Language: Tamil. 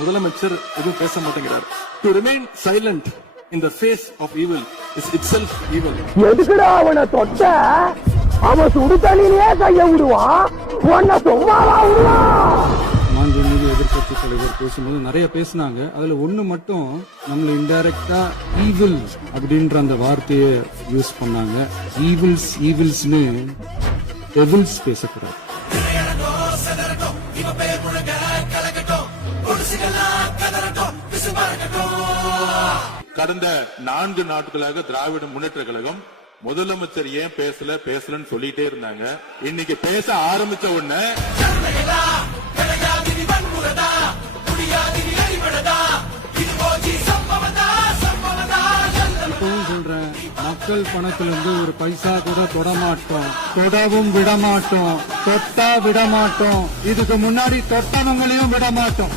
முதலமைச்சர் எதுவும் பேச மாட்டேங்கிறார். To remain silent in the face of evil is itself evil. எதுக்குடா அவனை தொட்ட? அவன் சுடு தண்ணியிலே கைய விடுவான், உன்னை சும்மாவா விடுவான்? மாண்புமிகு எதிர்கட்சி தலைவர் பேசும்போது நிறைய பேசினாங்க. அதுல ஒண்ணு மட்டும் நம்மள இன்டைரக்டா ஈவில் அப்படின்ற அந்த வார்த்தையை யூஸ் பண்ணாங்க. ஈவில்ஸ்னு டெவில்ஸ் பேசக்கூடாது. கடந்த 4 நாட்களாக திராவிட முன்னேற்ற கழகம் முதலமைச்சர் ஏன் பேசலன்னு சொல்லிட்டே இருந்தாங்க. இன்னைக்கு பேச ஆரம்பிச்ச உடனே இப்பவும் சொல்றேன், மக்கள் பணத்துல இருந்து ஒரு பைசா கூட தொடமாட்டோம், தொடவும் விடமாட்டோம், தொட்டா விடமாட்டோம், இதுக்கு முன்னாடி தொட்டவங்களையும் விடமாட்டோம்.